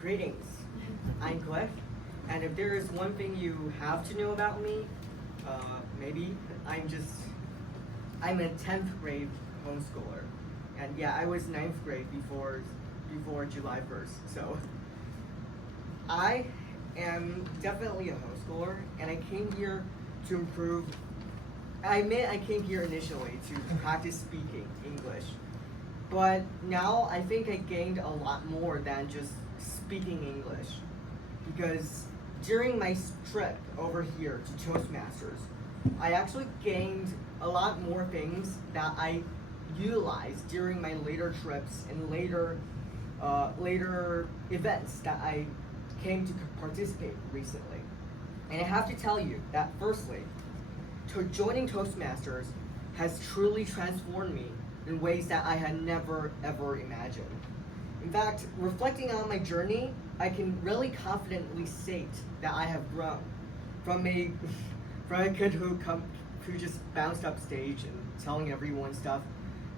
greetings. I'm Cliff, and if there is one thing you have to know about me, maybe I'm a 10th grade homeschooler. And yeah, I was ninth grade before July 1st. So I am definitely a homeschooler, and I came here to improve. I admit I came here initially to practice speaking English, but now I think I gained a lot more than just speaking English, because during my trip over here to Toastmasters, I actually gained a lot more things that I utilized during my later trips and later events that I came to participate recently. And I have to tell you that firstly, joining Toastmasters has truly transformed me in ways that I had never ever imagined. In fact, reflecting on my journey, I can really confidently state that I have grown from a kid who just bounced up stage and telling everyone stuff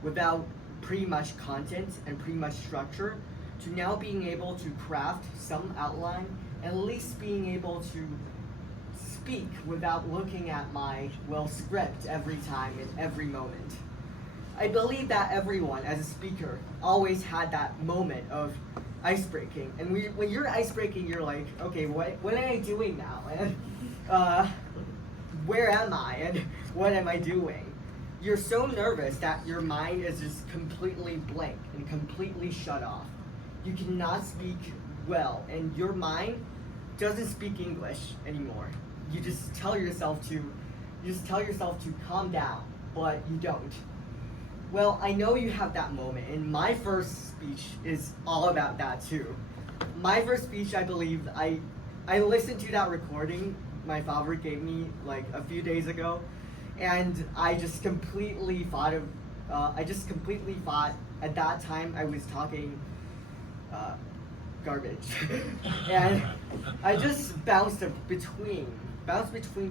without pretty much content and pretty much structure, to now being able to craft some outline and at least being able to speak without looking at my script every time in every moment. I believe that everyone, as a speaker, always had that moment of ice breaking. And when you're ice breaking, you're like, okay, what am I doing now? And where am I? And what am I doing? You're so nervous that your mind is just completely blank and completely shut off. You cannot speak well, and your mind doesn't speak English anymore. You just tell yourself to calm down, but you don't. Well, I know you have that moment, and my first speech is all about that too. My first speech, I believe, I listened to that recording my father gave me like a few days ago, and I just completely thought at that time I was talking garbage. And I just bounced between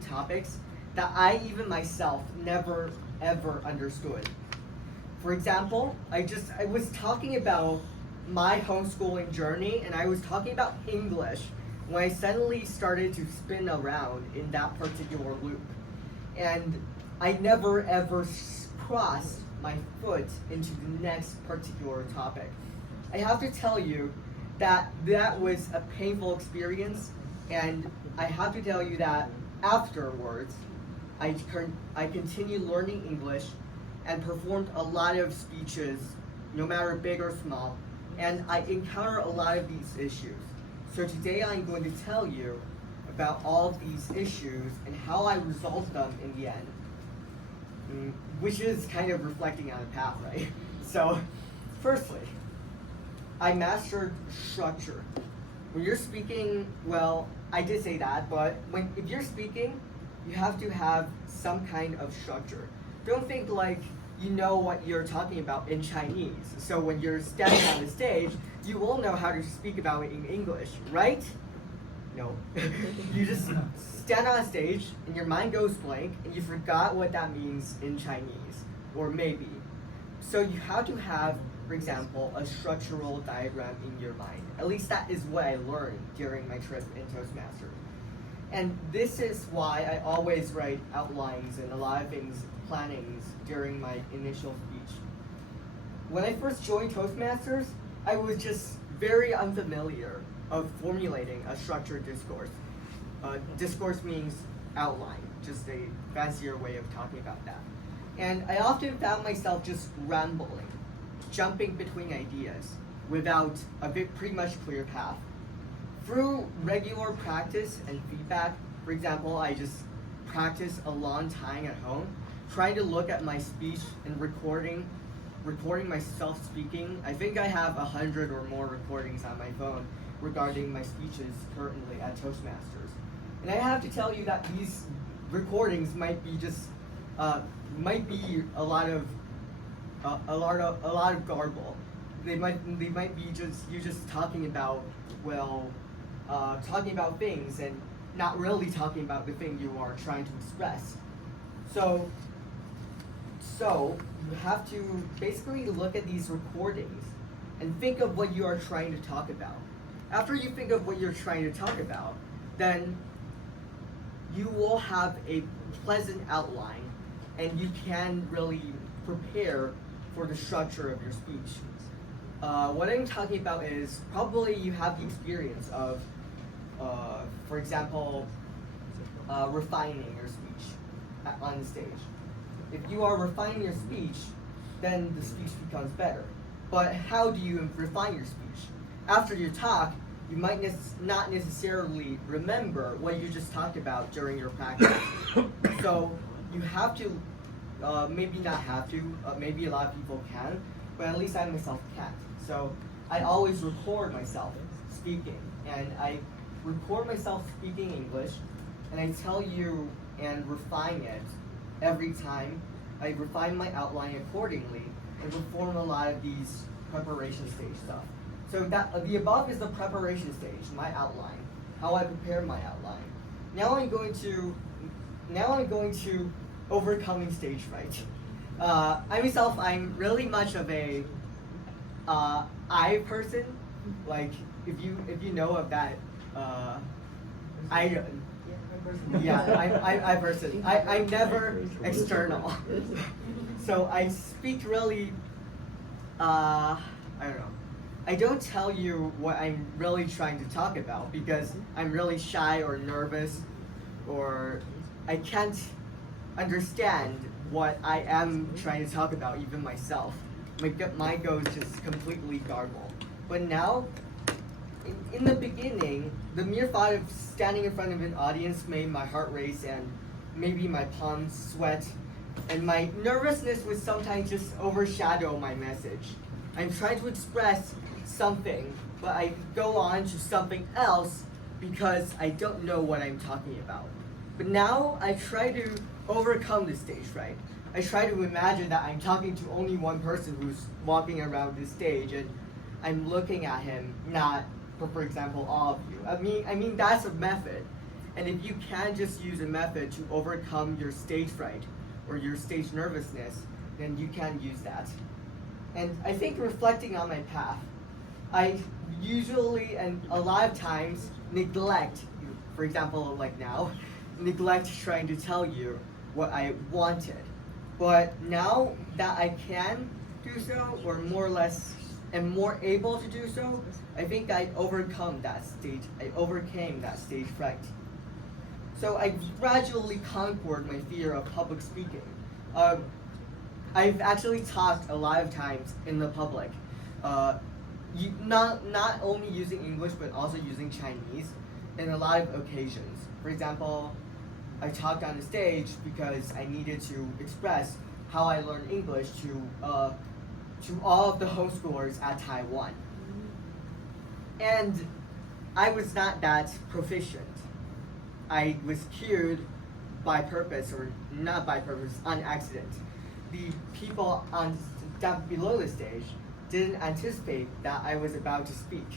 topics that I even myself never ever understood. For example, I was talking about my homeschooling journey, and I was talking about English when I suddenly started to spin around in that particular loop. And I never ever crossed my foot into the next particular topic. I have to tell you that was a painful experience, and I have to tell you that afterwards, I continued learning English and performed a lot of speeches, no matter big or small, and I encounter a lot of these issues. So today I'm going to tell you about all of these issues and how I resolved them in the end, which is kind of reflecting on a path, right? So, firstly, I mastered structure. When you're speaking, well, I did say that, but if you're speaking, you have to have some kind of structure. Don't think like you know what you're talking about in Chinese. So when you're standing on the stage, you will know how to speak about it in English, right? No. You just stand on stage and your mind goes blank and you forgot what that means in Chinese, or maybe. So you have to have, for example, a structural diagram in your mind. At least that is what I learned during my trip in Toastmasters. And this is why I always write outlines and a lot of things, plannings during my initial speech. When I first joined Toastmasters, I was just very unfamiliar of formulating a structured discourse. Discourse means outline, just a fancier way of talking about that. And I often found myself just rambling, jumping between ideas without a pretty much clear path. Through regular practice and feedback, for example, I just practiced a long time at home, trying to look at my speech and recording myself speaking. I think I have 100 or more recordings on my phone regarding my speeches currently at Toastmasters. And I have to tell you that these recordings might be a lot of garble. They might be just talking about things and not really talking about the thing you are trying to express. So you have to basically look at these recordings and think of what you are trying to talk about. after you think of what you're trying to talk about, then you will have a pleasant outline and you can really prepare for the structure of your speech. What I'm talking about is probably you have the experience of, for example, refining your speech on the stage. If you are refining your speech, then the speech becomes better. But how do you refine your speech? After you talk, you might not necessarily remember what you just talked about during your practice. So you have to, maybe not have to, maybe a lot of people can, but at least I myself can't. So I always record myself speaking, and I record myself speaking English, and I tell you and refine it every time. I refine my outline accordingly and perform a lot of these preparation stage stuff. So that the above is the preparation stage, my outline, how I prepare my outline. Now I'm going to overcoming stage fright. I myself, I'm really much of a I person. Like if you know of that, I person. I'm never external. So I speak really, I don't know. I don't tell you what I'm really trying to talk about because I'm really shy or nervous, or I can't understand what I am trying to talk about even myself. My go is just completely garbled. But now, in the beginning, the mere thought of standing in front of an audience made my heart race and maybe my palms sweat, and my nervousness would sometimes just overshadow my message. I'm trying to express something, but I go on to something else because I don't know what I'm talking about. But now I try to overcome the stage fright. I try to imagine that I'm talking to only one person who's walking around this stage, and I'm looking at him, not, for example, all of you. I mean that's a method. And if you can just use a method to overcome your stage fright or your stage nervousness, then you can use that. And I think reflecting on my path, I usually and a lot of times neglect, for example, like now, neglect trying to tell you what I wanted. But now that I can do so, or more or less am more able to do so, I think I overcame that stage fright. So I gradually conquered my fear of public speaking. I've actually talked a lot of times in the public, not only using English but also using Chinese in a lot of occasions. For example, I talked on the stage because I needed to express how I learned English to all of the homeschoolers at Taiwan. And I was not that proficient. I was cued by purpose, or not by purpose, on accident. The people down below the stage didn't anticipate that I was about to speak.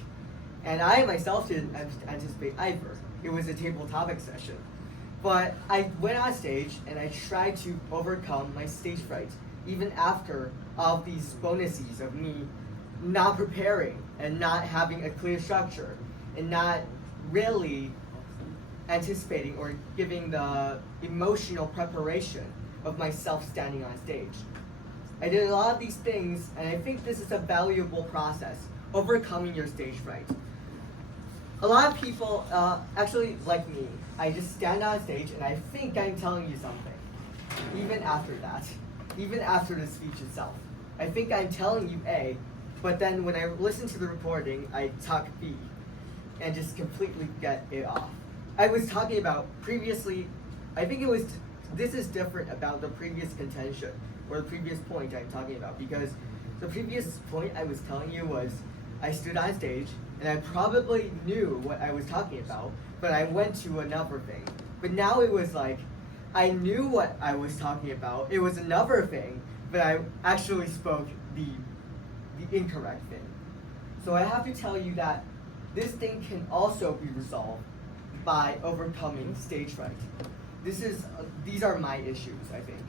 And I myself didn't anticipate either. It was a table topic session. But I went on stage and I tried to overcome my stage fright, even after all of these bonuses of me not preparing and not having a clear structure and not really anticipating or giving the emotional preparation of myself standing on stage. I did a lot of these things, and I think this is a valuable process, overcoming your stage fright. A lot of people, actually like me, I just stand on stage and I think I'm telling you something, even after that, even after the speech itself. I think I'm telling you A, but then when I listen to the recording, I talk B, and just completely get it off. I was talking about previously, I think this is different about the previous contention, or the previous point I'm talking about, because the previous point I was telling you was, I stood on stage, and I probably knew what I was talking about, but I went to another thing. But now it was like, I knew what I was talking about, it was another thing, but I actually spoke the incorrect thing. So I have to tell you that this thing can also be resolved by overcoming stage fright. These are my issues, I think.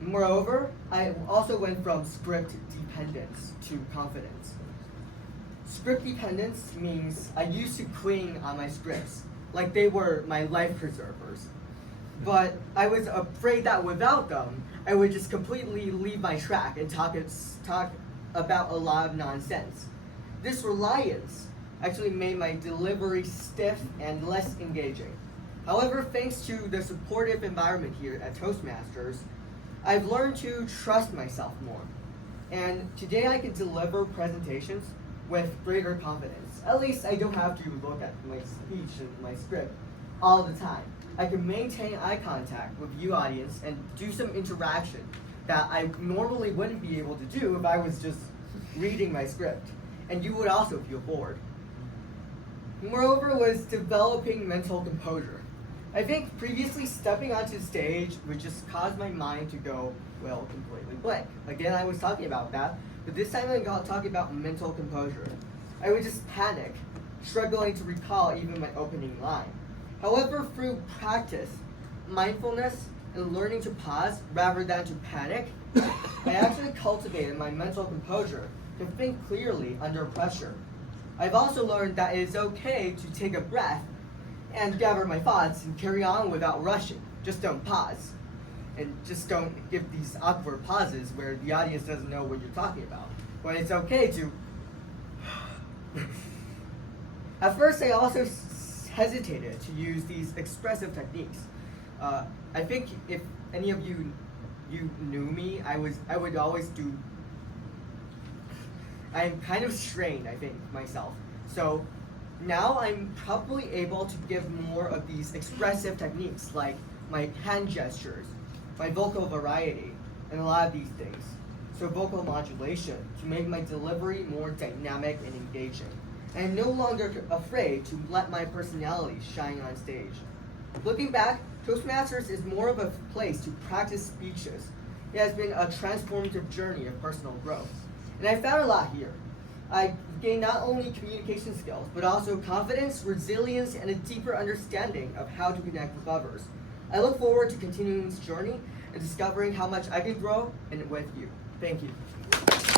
Moreover, I also went from script dependence to confidence. script dependence means I used to cling on my scripts like they were my life preservers. But I was afraid that without them, I would just completely leave my track and talk about a lot of nonsense. This reliance actually made my delivery stiff and less engaging. However, thanks to the supportive environment here at Toastmasters, I've learned to trust myself more. And today I can deliver presentations with greater confidence. At least I don't have to look at my speech and my script all the time. I can maintain eye contact with you audience and do some interaction that I normally wouldn't be able to do if I was just reading my script. And you would also feel bored. Moreover was developing mental composure. I think previously stepping onto the stage would just cause my mind to go, well, completely blank. Again, I was talking about that, but this time I'm talking about mental composure. I would just panic, struggling to recall even my opening line. However, through practice, mindfulness, and learning to pause rather than to panic, I actually cultivated my mental composure to think clearly under pressure. I've also learned that it is okay to take a breath and gather my thoughts and carry on without rushing. Just don't pause. And just don't give these awkward pauses where the audience doesn't know what you're talking about. But it's okay to... At first, I also hesitated to use these expressive techniques. I think if any of you knew me, I would always do... I'm kind of strained, I think, myself. So now I'm probably able to give more of these expressive techniques, like my hand gestures, my vocal variety, and a lot of these things. So vocal modulation to make my delivery more dynamic and engaging. And I'm no longer afraid to let my personality shine on stage. Looking back, Toastmasters is more of a place to practice speeches. It has been a transformative journey of personal growth. And I found a lot here. I gained not only communication skills, but also confidence, resilience, and a deeper understanding of how to connect with others. I look forward to continuing this journey and discovering how much I can grow and with you. Thank you.